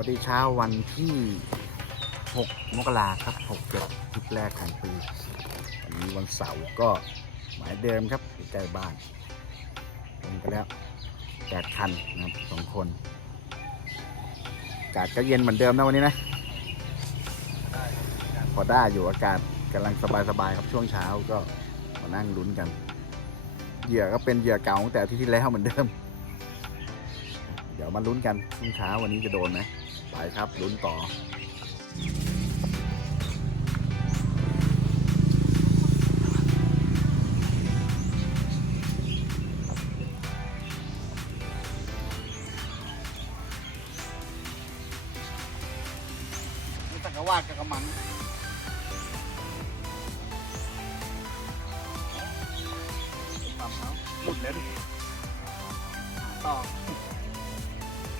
วัสดีเช้าวันที่ 6 มกราครับ 6 เจ็ดทริปแรกของปี วันนี้วันเสาร์ก็หมายเดิมครับใกล้บ้านลงไปแล้วแปดคันนะครับสองคนอากาศก็เย็นเหมือนเดิมนะวันนี้นะ พอได้อยู่อากาศกำลังสบายๆครับช่วงเช้าก็มานั่งลุ้นกัน เหยื่อก็เป็นเหยื่อเก่าตั้งแต่ที่ที่แล้วเหมือนเดิม เดี๋ยวมาลุ้นกันช่วงเช้าวันนี้จะโดนไหม ไปครับลุ้นต่อนี่ตะกวาดกับกระมังทำเขาหลุดแล้วดิหาต่อ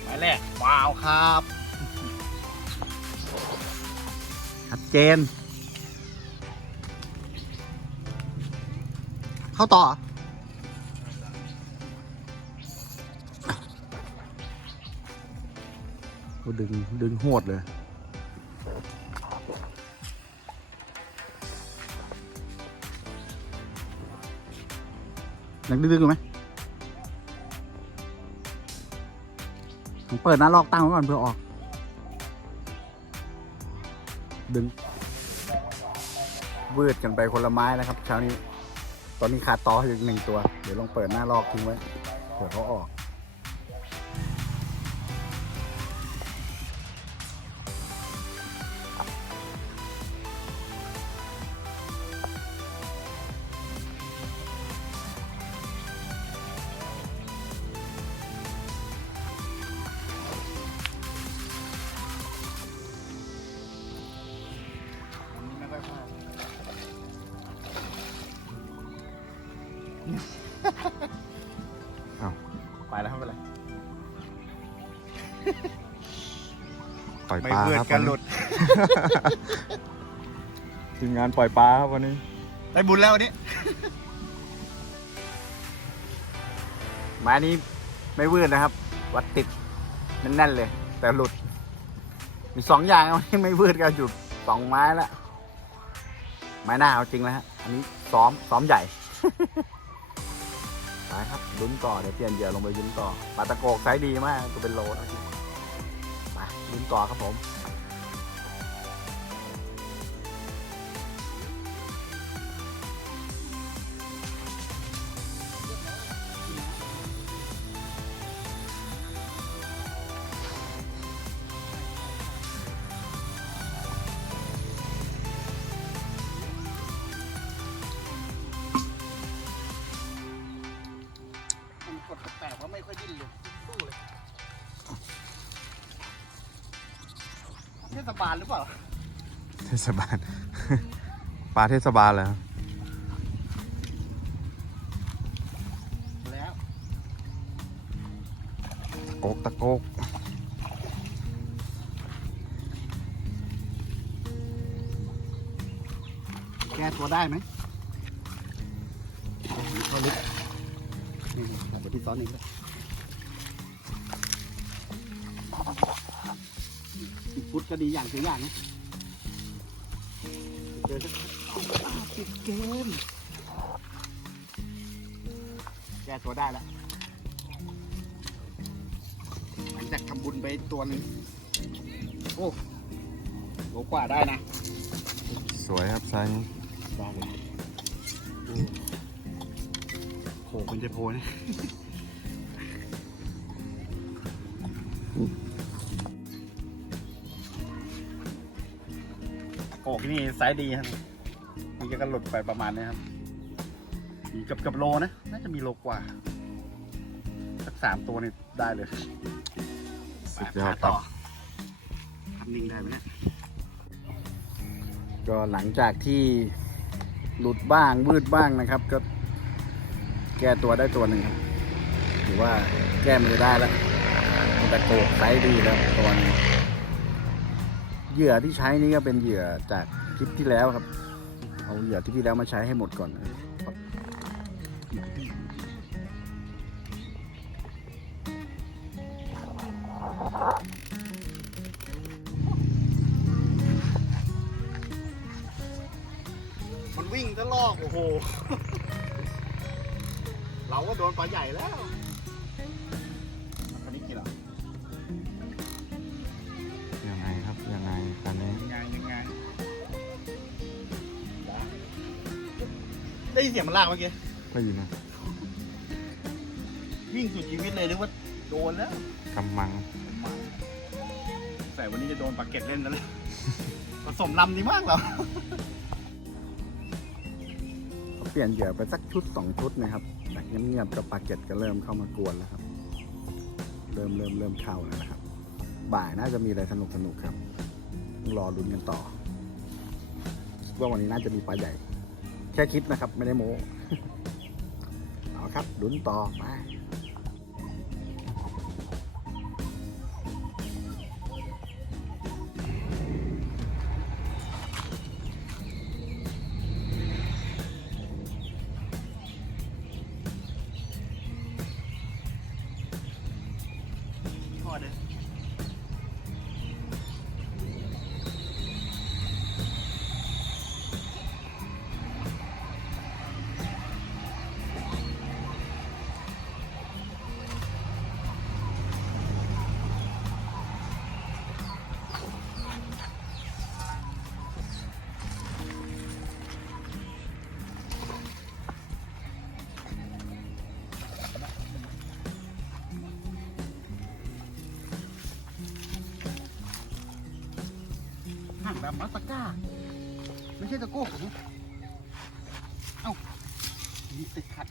หมายแรกว้าวครับ เจน เข้าต่อ ดึง ดึงโหดเลยยังดึงๆอยู่ไหมผมเปิดหน้าลอกตั้งไว้ก่อนเพื่อออก ดึงวืดกันไปคนละไม้นะครับเช้านี้ ตอนนี้ขาดต่ออยู่หนึ่งตัว เดี๋ยวลองเปิดหน้าลอกทิ้งไว้เผื่อเขาออก เบื่อครับกันหลุด ทีมงานปล่อยปลาครับวันนี้ ได้บุญแล้ววันนี้ไม้นี้ไม่วืดนะครับ วัดติดแน่นๆเลย แต่หลุด มีสองอย่างวันนี้ไม่วืดกันอยู่สองไม้ละไม้หน้าเอาจริงแล้วฮะอันนี้ซ้อมซ้อมใหญ่ไปครับลุ้นต่อเดี๋ยวเปลี่ยนเหยื่อลงไปลุ้นต่อปลาตะโกกไซส์ดีมากตัวเป็นโลนะ หมุนต่อครับผม บาลหรือเปล่าเทศบาล ปลาเทศบาลเหรอแล้วตะโกกตะโกกแก้ตัวได้ไหมเข้าลึกนี่แต่เดี๋ยวพี่ซ้อนเองก็อีกฟุ ตก็ดีอย่างเสียอย่างนะเจอสักอ้าวปิดเกมแก้ตัวได้แล้วหลังจากทำบุญไปตัวหนึ่งโอ้โลกว่าได้นะ สวยครับไซส์นี้ได้เลยโผล่เป็นจะโผล่นะโอ้ที่นี่ไซส์ดีครับมีก็หลุดไปประมาณนี้ครับมีเกับกับโลนะ น่าจะมีโลกว่า สักสามตัวนี่ได้เลยสุดยอดไปต่อทำนิ่งได้ไหมเนี่ยก็หลังจากที่หลุดบ้างวืดบ้างนะครับ ก็แก้ตัวได้ตัวหนึ่งครับถือว่าแก้มือได้แล้วแต่โกกไซส์ดีแล้วตัวนี้ เหยื่อที่ใช้นี่ก็เป็นเหยื่อจากคลิปที่แล้วครับ เอาเหยื่อที่ที่แล้วมาใช้ให้หมดก่อนมันวิ่งตะลอกโอ้โห เราก็โดนปลาใหญ่แล้ว ได้ยินเสียงมันลากเมื่อกี้ก็ยินนะวิ่งสุดชีวิตเลยหรือว่าโดนแล้วกำมังแต่วันนี้จะโดนปลาเก็ตเล่นแล้วเลยผสมลำดีมากเหรอเปลี่ยนเหยื่อไปสักชุดสองชุดนะครับจากเงียบๆกับปลาเก็ตก็เริ่มเข้ามากวนแล้วครับ เริ่มเริ่มเริ่มเข้าแล้วนะครับ บ่ายน่าจะมีอะไรสนุกสนุกๆครับต้องรอลุ้นกันต่อคิดว่าวันนี้น่าจะมีปลาใหญ่ แค่คิดนะครับ ไม่ได้โม้เอาครับลุ้นต่อมา แบบมัสตาก้า ไม่ใช่ตะโก้ผมเอ้ามีติดขัด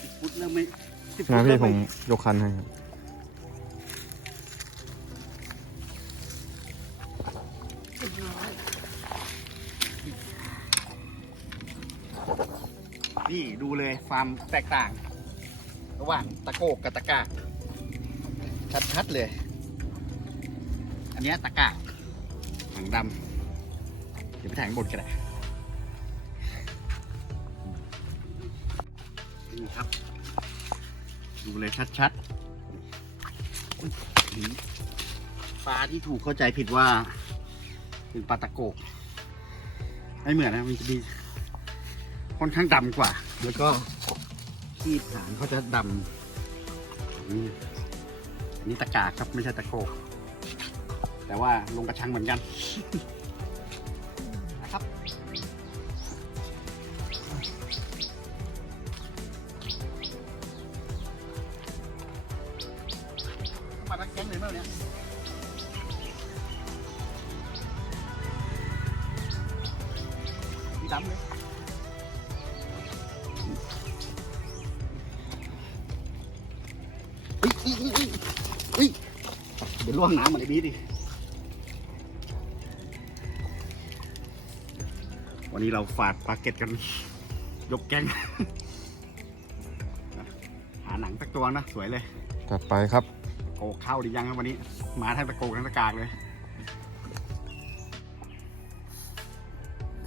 สิบฟุตเริ่มไม่สิบฟุตนะเริ่พี่มผไม่มยกคันให้ครับ นี่ดูเลยความแตกต่าง ระหว่างตะโกกกับตะกร้าชัดๆเลย อันนี้ตะกร้าหางดำเดี๋ยวไปถ่ายบนกันเลยนี่ครับ ดูเลยชัดๆปลาที่ถูกเข้าใจผิดว่า เป็นปลาตะโกกไม่เหมือนนะมันจะมี ค่อนข้างดำกว่า แล้วก็ที่ฐานเขาจะดำนี่อันนี้ตะกากครับไม่ใช่ตะโกกแต่ว่าลงกระชังเหมือนกันนะครับมาทั้งแก๊งเลยเมื่อนี้มีดำเลยเฮ้ย ล่วงน้ำมาในบีดิวันนี้เราฝาดปลาเก็ตกัน ยกแก๊งหาหนังสักตัวนะ สวยเลย จัดไปครับ โกกเข้าดียังครับวันนี้ มาทั้งตะโกกทั้งตะกากเลย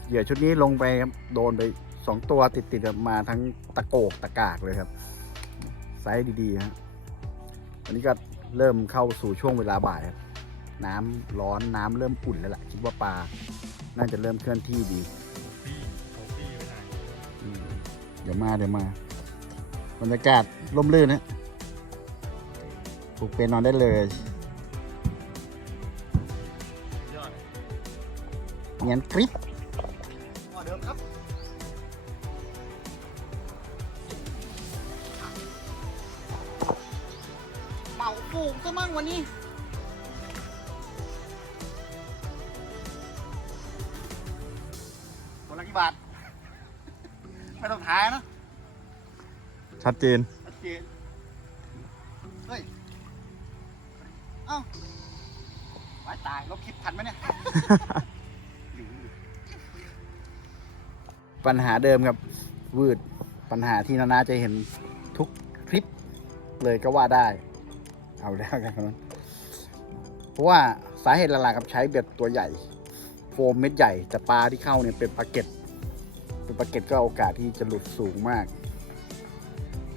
เหยื่อชุดนี้ลงไปครับโดนไปสองตัวติดติดๆมาทั้งตะโกกตะกากเลยครับ ไซส์ดีๆฮะวันนี้ก็ เริ่มเข้าสู่ช่วงเวลาบ่ายครับน้ำร้อนน้ำเริ่มอุ่นแล้วล่ะคิดว่าปลาน่าจะเริ่มเคลื่อนที่ดีอืมเดี๋ยวมาเดี๋ยวมาบรรยากาศร่มรื่นนะปลูกเป็นนอนได้เลยเงียนกริปาปลูกซะมั่งวันนี้คนละกี่บาท ไม่ต้องท้ายนะชัดเจน ชัดเจนเฮ้ย เอ้าไว้ตายลบคลิปทันไหมเนี่ย ปัญหาเดิมครับวืดปัญหาที่นานาจะเห็นทุกคลิปเลยก็ว่าได้ เอาแล้วกันครับเพราะว่าสาเหตุหลักๆครับใช้เบ็ดตัวใหญ่ โฟมเม็ดใหญ่แต่ปลาที่เข้าเนี่ยเป็นปลาเก็ตเป็นปลาเก็ตก็โอกาสที่จะหลุดสูงมาก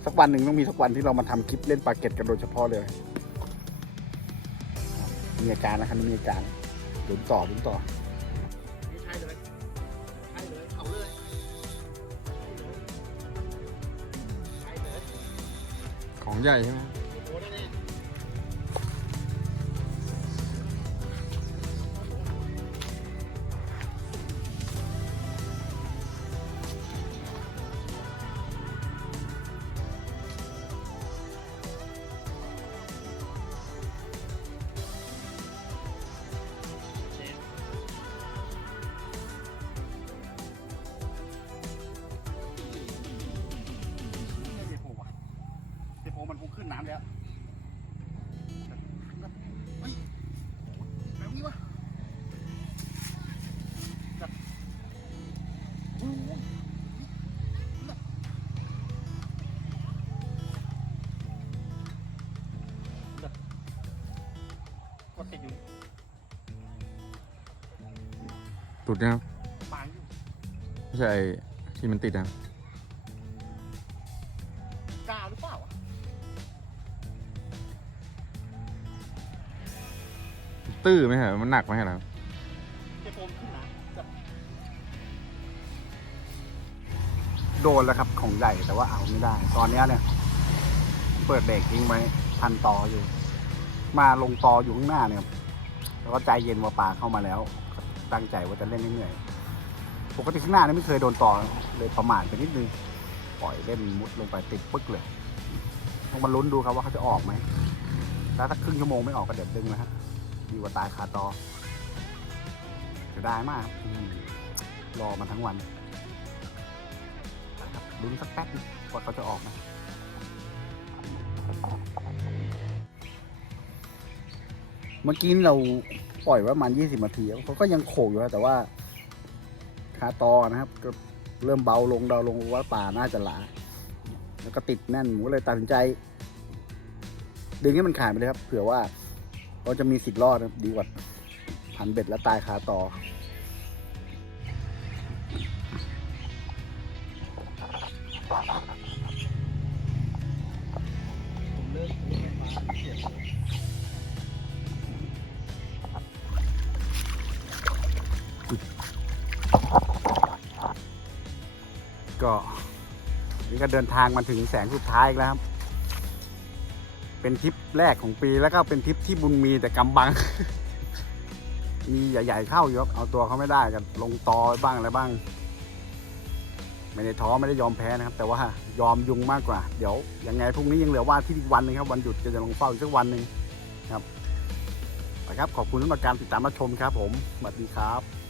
สักวันหนึ่งต้องมีสักวันที่เรามาทำคลิปเล่นปลาเก็ตกันโดยเฉพาะเลย มีอาการนะครับมีอาการลุ้นต่อลุ้นต่อใช่เลยใช่เลยเอาเลยใช่เลยของใหญ่ใช่ไหม ดติดอยู่ตุดนะครับปางอยู่ไม่ใช่ไอ้ที่มันติดนะกาวหรือเปล่าวะตื้อไหมฮะมันหนักไหมฮะเดโพมันขึ้นน้ำแบบโดนแล้วครับของใหญ่แต่ว่าเอาไม่ได้ ตอนเนี้ยเนี่ย เปิดเบรกทิ้งไว้พันต่ออยู่ มาลงตออยู่ข้างหน้าเนี่ยแล้วก็ใจเย็นว่าปลาเข้ามาแล้ว ตั้งใจว่าจะเล่นเหนื่อยปกติข้างหน้าเนี่ยไม่เคยโดนตอเลยประมาทไปนิดนึงปล่อยเล่นมุดลงไปติดปึ๊กเลยต้องมาลุ้นดูครับว่าเขาจะออกไหมถ้าสักครึ่งชั่วโมงไม่ออกก็เด็ดดึงนะฮะดีกว่าตายคาตอจะได้มากรอมาทั้งวันลุ้นสักแป๊บว่าเขาจะออกไหม เมื่อกี้เราปล่อยไว้ประมาณยี่สิบนาทีเขาก็ยังโขกอยู่นะแต่ว่าคาตอนะครับ ก็เริ่มเบาลงเบาลงว่าป่าน่าจะหลา แล้วก็ติดแน่นผมก็เลยตัดสินใจ ดึงให้มันขาดไปเลยครับ เผื่อว่าเราจะมีสิทธิ์รอดนะดีกว่าพันเบ็ดแล้วตายคาตอผมเลิกเรียนมาเสียบ ก็เดินทางมาถึงแสงสุดท้ายอีกแล้วครับ เป็นทริปแรกของปีแล้วก็เป็นทริปที่บุญมีแต่กำบัง มีใหญ่ ๆ เข้าอยู่ครับเอาตัวเขาไม่ได้กันลงตอบ้างอะไรบ้าง ไม่ได้ท้อไม่ได้ยอมแพ้นะครับ แต่ว่ายอมยุงมากกว่า เดี๋ยวยังไงพรุ่งนี้ยังเหลือว่าที่อีกวันหนึงครับวันหยุดจะจะลงเฝ้าอีกสักวันหนึ่งครับไปครับขอบคุณสำหรับการติดตามรับชมครับ ผมสวัสดีครับ